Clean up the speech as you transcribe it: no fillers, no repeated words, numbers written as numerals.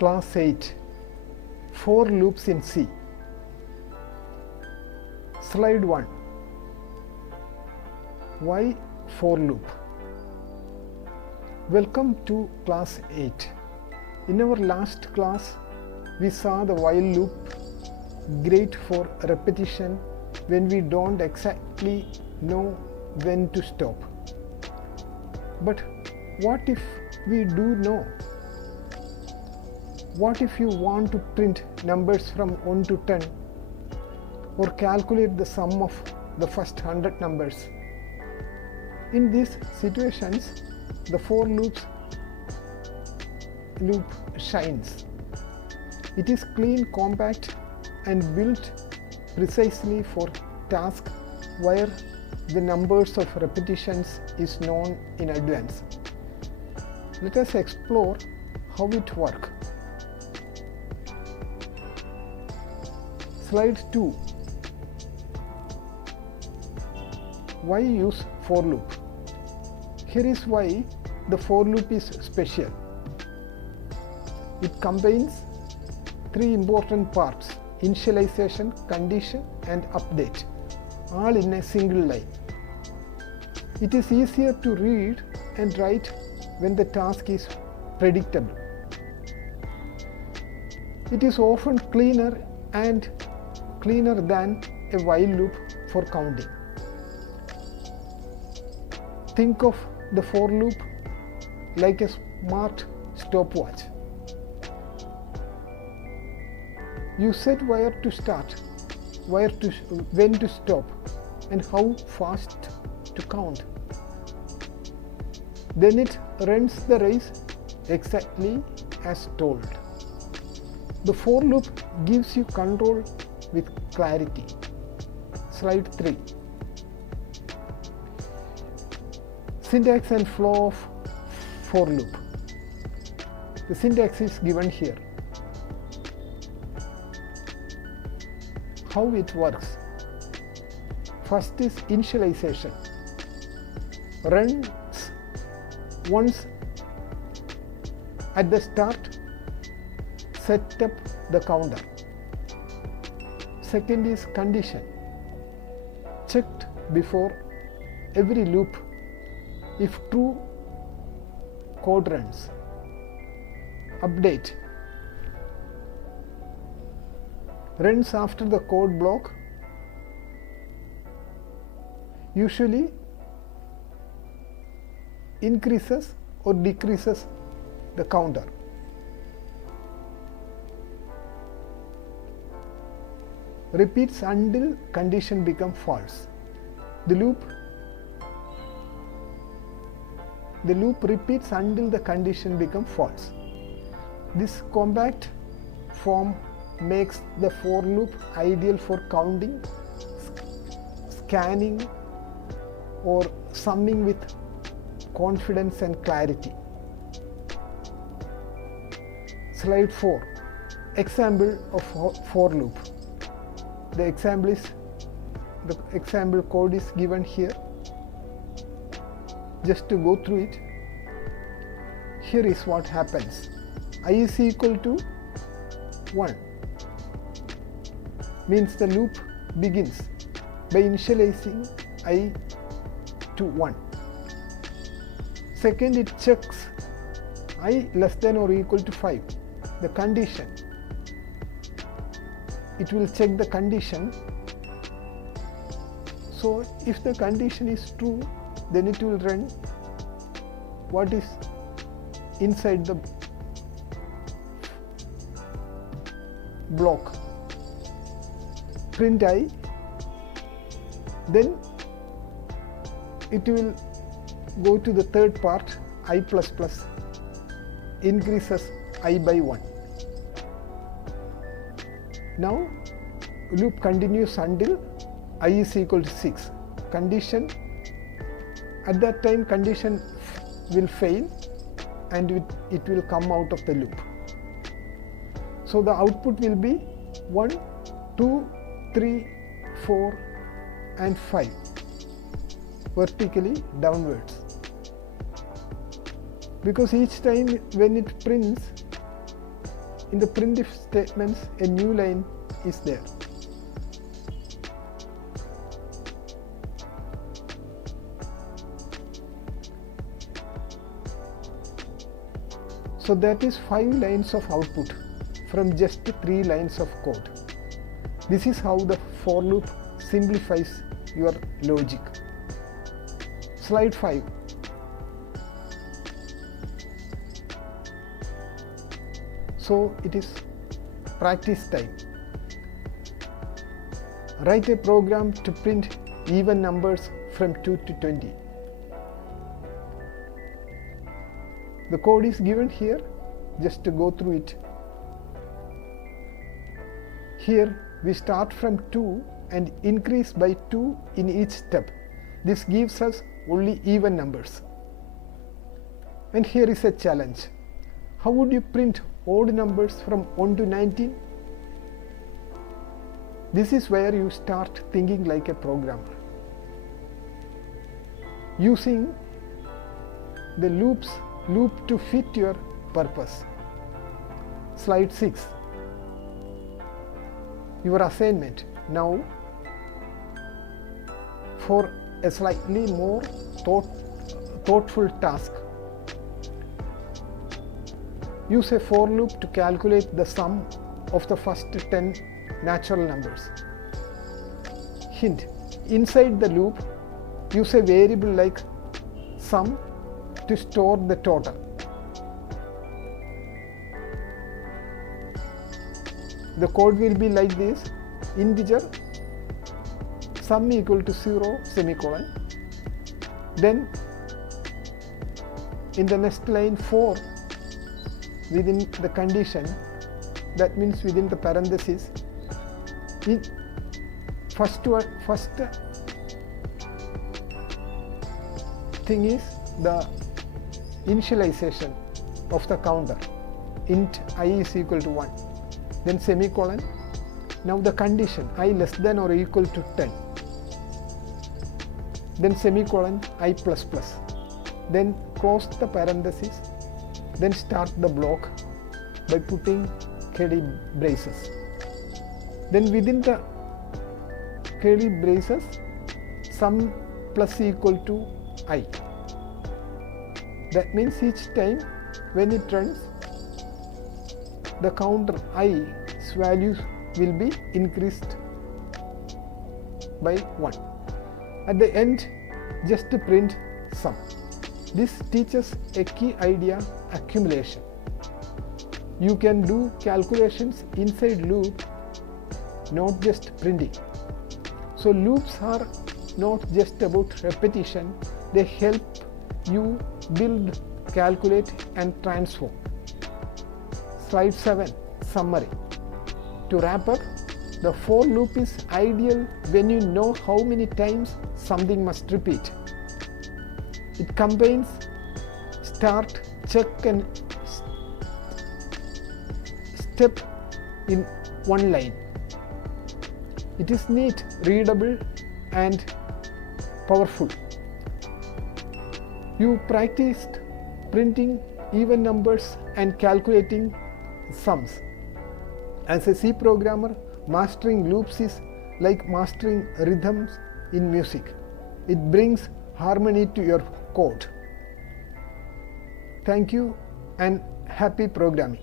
Class 8, for loops in C. Slide 1. Why for loop? Welcome to class 8. In our last class, we saw the while loop, great for repetition when we don't exactly know when to stop. But what if we do know? What if you want to print numbers from 1 to 10 or calculate the sum of the first 100 numbers? In these situations, the for loop shines. It is clean, compact and built precisely for tasks where the numbers of repetitions is known in advance. Let us explore how it works. Slide 2. Why use for loop? Here is why the for loop is special. It combines three important parts: initialization, condition and update, all in a single line. It is easier to read and write when the task is predictable. It is often cleaner than a while loop for counting. Think of the for loop like a smart stopwatch. You set where to start, when to stop, and how fast to count. Then it runs the race exactly as told. The for loop gives you control with clarity. Slide 3. Syntax and flow of for loop. The syntax is given here. How it works. First is initialization. Runs once at the start, set up the counter. Second is condition. Checked before every loop. If true, code runs. Update. Runs after the code block. Usually increases or decreases the counter. Repeats until condition becomes false. The loop repeats until the condition becomes false. This compact form makes the for loop ideal for counting, scanning or summing with confidence and clarity. Slide 4. Example of for loop. The example code is given here. Just to go through it, here is what happens. I is equal to 1 means the loop begins by initializing I to 1. Second, it checks I less than or equal to 5, the condition. It will check the condition. So if the condition is true, then it will run what is inside the block. Print I, then it will go to the third part, I++, increases I by 1. Now loop continues until I is equal to 6. Condition, at that time condition will fail and it will come out of the loop. So the output will be 1, 2, 3, 4 and 5 vertically downwards. Because each time when it prints, in the printf statements a new line is there. So that is 5 lines of output from just 3 lines of code. This is how the for loop simplifies your logic. Slide 5. So it is practice time. Write a program to print even numbers from 2 to 20. The code is given here, just to go through it. Here we start from 2 and increase by 2 in each step. This gives us only even numbers. And here is a challenge. How would you print odd numbers from 1 to 19? This is where you start thinking like a programmer. Using the loop to fit your purpose. Slide 6. Your assignment. Now, for a slightly more thoughtful task, use a for loop to calculate the sum of the first 10 natural numbers. Hint: inside the loop, use a variable like sum to store the total. The code will be like this: integer sum equal to 0 semicolon. Then in the next line 4 within the condition, that means within the parenthesis, in first thing is the initialization of the counter, int I is equal to 1, then semicolon. Now the condition I less than or equal to 10, then semicolon I plus plus, then close the parenthesis, then start the block by putting curly braces. Then within the curly braces, sum plus equal to I. That means each time when it runs, the counter i's values will be increased by 1. At the end, just print sum. This teaches a key idea: accumulation. You can do calculations inside loop, not just printing. So loops are not just about repetition, they help you build, calculate and transform. Slide 7, summary. To wrap up, the for loop is ideal when you know how many times something must repeat. It combines start, check and step in one line. It is neat, readable and powerful. You practiced printing even numbers and calculating sums. As a C programmer, mastering loops is like mastering rhythms in music. It brings harmony to your code. Thank you and happy programming.